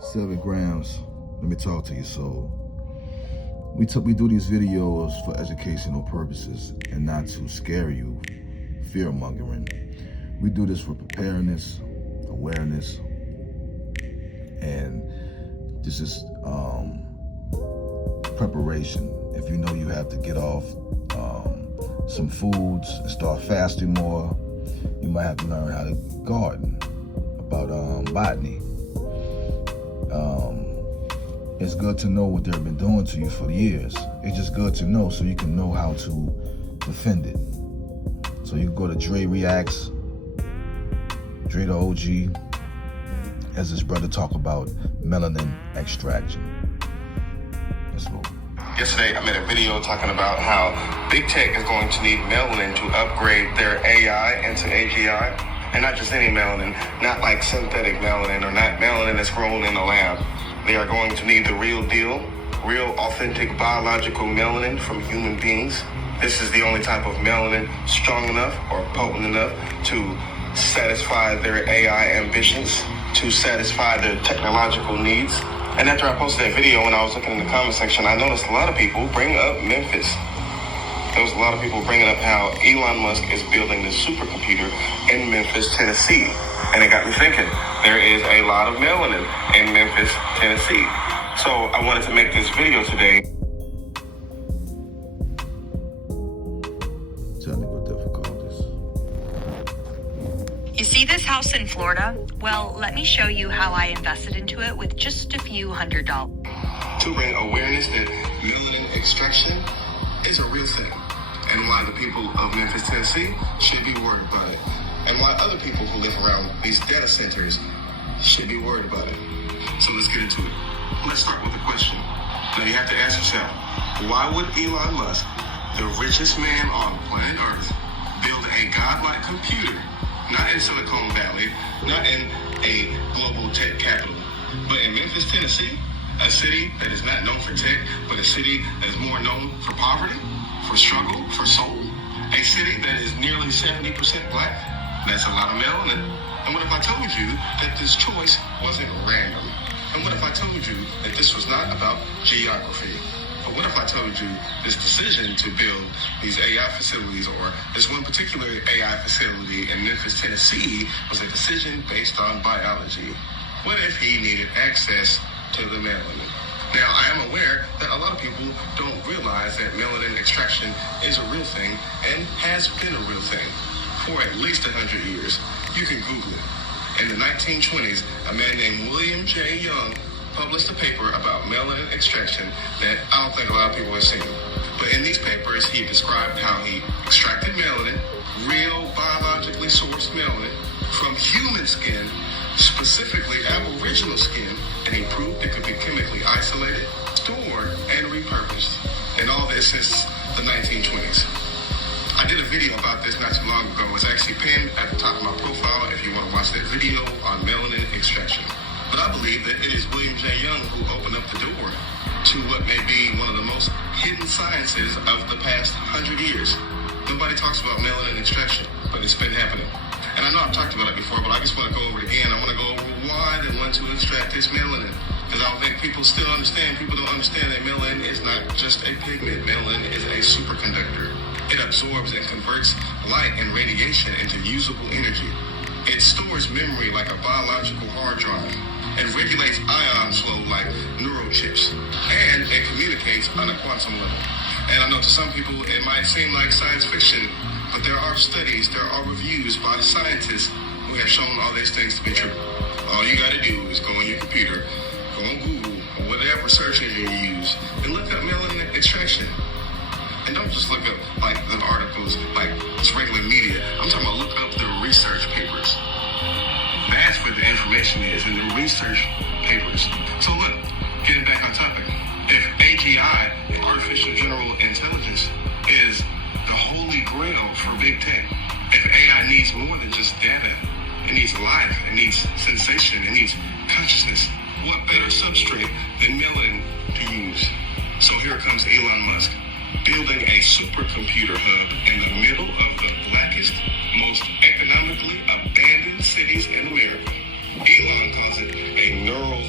Sven'gramz, let me talk to you. So we do these videos for educational purposes and not to scare you, fear mongering. We do this for preparedness, awareness, and this is preparation. If you know you have to get off some foods and start fasting more, you might have to learn how to garden, about botany. It's good to know what they've been doing to you for years. It's just good to know so you can know how to defend it. So you can go to DreOGReacts, Dre the OG, as his brother talk about melanin extraction. Let's go. Yesterday, I made a video talking about how big tech is going to need melanin to upgrade their AI into AGI. And not just any melanin, not like synthetic melanin or not melanin that's grown in a lab. They are going to need the real deal, real authentic biological melanin from human beings. This is the only type of melanin strong enough or potent enough to satisfy their AI ambitions, to satisfy their technological needs. And after I posted that video, when I was looking in the comment section, I noticed a lot of people bring up Memphis. There was a lot of people bringing up how Elon Musk is building this supercomputer in Memphis, Tennessee. And it got me thinking, there is a lot of melanin in Memphis, Tennessee. So I wanted to make this video today. Technical difficulties. You see this house in Florida? Well, let me show you how I invested into it with just a few $100. To bring awareness that melanin extraction is a real thing, and why the people of Memphis, Tennessee should be worried about it, and why other people who live around these data centers should be worried about it. So let's get into it. Let's start with a question. Now you have to ask yourself, why would Elon Musk, the richest man on planet Earth, build a godlike computer, not in Silicon Valley, not in a global tech capital, but in Memphis, Tennessee, a city that is not known for tech, but a city that is more known for poverty, for struggle, for soul, a city that is nearly 70% black? That's a lot of melanin. And what if I told you that this choice wasn't random? And what if I told you that this was not about geography? But what if I told you this decision to build these AI facilities, or this one particular AI facility in Memphis, Tennessee, was a decision based on biology? What if he needed access to the melanin? Now, I am aware that a lot of people don't realize that melanin extraction is a real thing and has been a real thing for at least 100 years. You can Google it. In the 1920s, a man named William J. Young published a paper about melanin extraction that I don't think a lot of people have seen. But in these papers, he described how he extracted melanin, real biologically sourced melanin, from human skin, specifically aboriginal skin, and he proved it could be chemically isolated, stored, and repurposed. And all this since the 1920s. I did a video about this not too long ago. It's actually pinned at the top of my profile if you want to watch that video on melanin extraction. But I believe that it is William J. Young who opened up the door to what may be one of the most hidden sciences of the past 100 years. Nobody talks about melanin extraction, but it's been happening. And I know I've talked about it before, but I just want to go over it again. I want to go over why they want to extract this melanin. Because I don't think people still understand. People don't understand that melanin is not just a pigment. Melanin is a superconductor. It absorbs and converts light and radiation into usable energy. It stores memory like a biological hard drive and regulates ion flow like neurochips. And it communicates on a quantum level. And I know to some people it might seem like science fiction, but there are studies, there are reviews by scientists who have shown all these things to be true. All you gotta do is go on your computer, go on Google, or whatever search engine you use, and look up melanin extraction. And don't just look up like the articles, like it's regular media. I'm talking about look up the research papers. That's where the information is, in the research papers. So look, getting back on topic. If AGI, artificial general intelligence, is the holy grail for big tech, if AI needs more than just data, it needs life, it needs sensation, it needs consciousness, what better substrate than melanin to use? So here comes Elon Musk, building a supercomputer hub in the middle of the blackest, most economically abandoned cities in America. Elon calls it a neural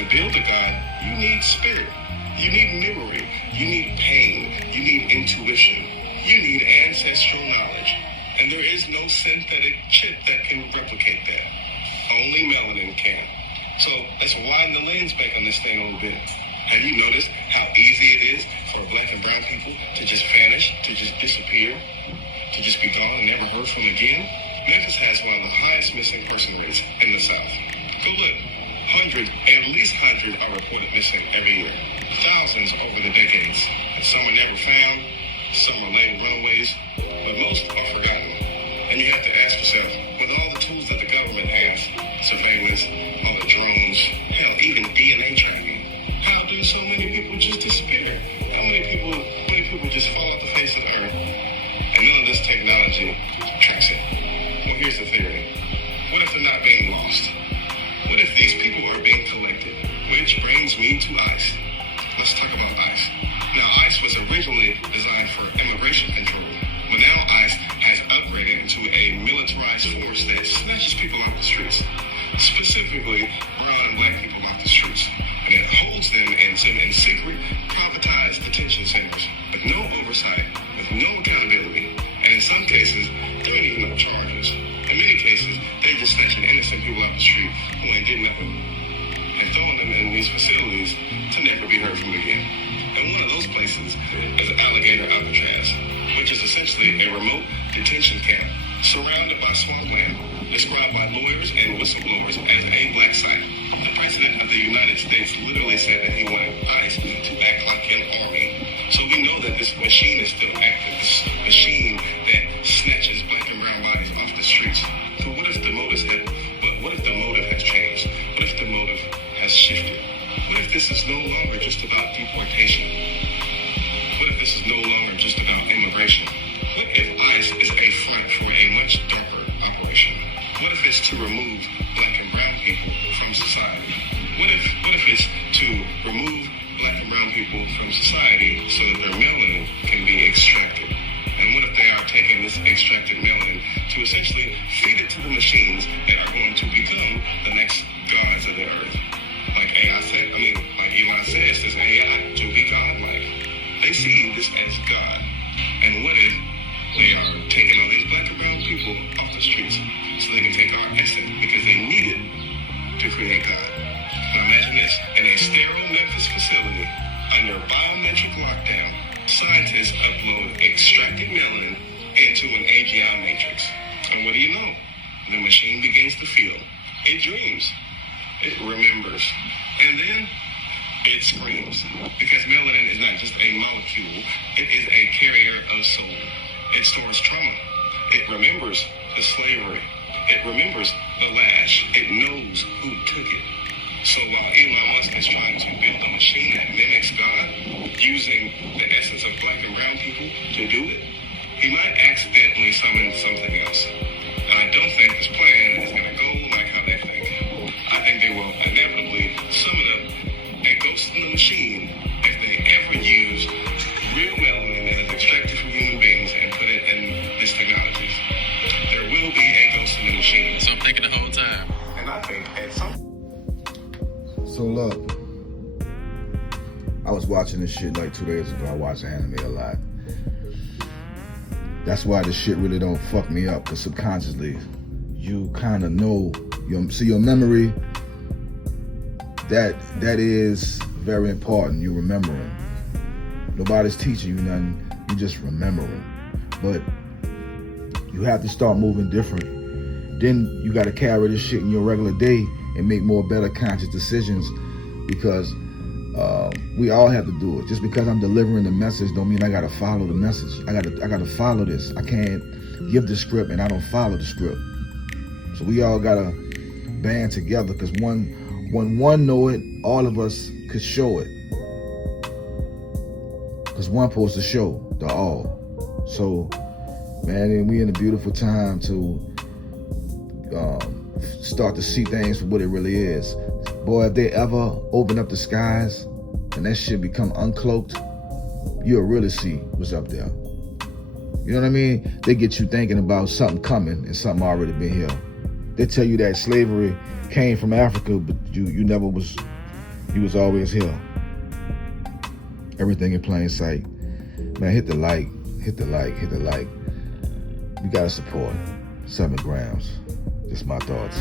to build a God, you need spirit. You need memory. You need pain. You need intuition. You need ancestral knowledge. And there is no synthetic chip that can replicate that. Only melanin can. So let's widen the lens back on this thing a little bit. Have you noticed how easy it is for black and brown people to just vanish, to just disappear, to just be gone and never heard from again? Memphis has one of the highest missing person rates in the South. Go look. At least 100 are reported missing every year. Thousands over the decades. Some are never found, some are laid runaways, but most are forgotten. And you have to ask yourself, with all the tools that the government has, surveillance, all the drones, hell, even DNA tracking, how do so many people just disappear? How many people just fall off the face of the earth? And none of this technology tracks it. Well, here's the theory. What if they're not being lost? What if these people are being collected? Which brings me to ICE. Let's talk about ICE. Now, ICE was originally designed for immigration control, but now ICE has upgraded into a militarized force that snatches people off the streets, specifically brown and black people off the streets, and it holds them in secret, privatized detention centers with no oversight, with no accountability, and in some cases, there ain't even no charges. In many cases, they just snatching innocent people off the street who ain't did nothing and throwing them in these facilities to never be heard from again. And one of those places is Alligator Alcatraz, which is essentially a remote detention camp surrounded by swampland, described by lawyers and whistleblowers as a black site. The President of the United States literally said that he wanted ICE to act like an army. So we know that this machine is still active, this machine that snatches black and brown bodies off the streets. So what if the motive has changed? What if the motive has shifted? What if this is no longer just about deportation? What if this is no longer just about immigration? What if ICE is a front for a much darker operation? What if it's to remove black and brown people from society? What if it's to remove black and brown people from society so that their melanin can be extracted? And what if they are taking this extracted melanin to essentially feed it to the machines that are going to become the next gods of the earth? Like Elon says, this AI to be godlike. They see this as God. And what if they are taking all these black and brown people off the streets so they can take our essence because they need it to create God? Now imagine this. In a sterile Memphis facility, under biometric lockdown, scientists upload extracted melanin into an AGI matrix. And what do you know? The machine begins to feel. It dreams. It remembers. And then it screams. Because melanin is not just a molecule. It is a carrier of soul. It stores trauma. It remembers the slavery. It remembers the lash. It knows who took it. So while Elon Musk is trying to build a machine that mimics God, using the essence of black and brown people to do it, he might accidentally summon something else. And I don't think this plan is going to go like how they think. I think they will inevitably summon up a ghost in the machine if they ever use real melanin that is extracted from human beings and put it in this technology. There will be a ghost in the machine. So I'm thinking the whole time. And I think at some So look, I was watching this shit like 2 days ago. I watch anime a lot. That's why this shit really don't fuck me up, because subconsciously you kind of know your memory, that is very important. You remembering. Nobody's teaching you nothing, you just remembering. But you have to start moving different. Then you got to carry this shit in your regular day and make more better conscious decisions, because we all have to do it. Just because I'm delivering the message don't mean I gotta follow the message. I gotta follow this. I can't give the script and I don't follow the script. So we all gotta band together, because when one know it, all of us could show it. Because one supposed to show the all. So man, we in a beautiful time to start to see things for what it really is. Boy, if they ever open up the skies and that shit become uncloaked, you'll really see what's up there. You know what I mean? They get you thinking about something coming and something already been here. They tell you that slavery came from Africa, but you never was You was always here. Everything in plain sight. Man, hit the like, hit the like, hit the like. We gotta support Sven'gramz. Just my thoughts.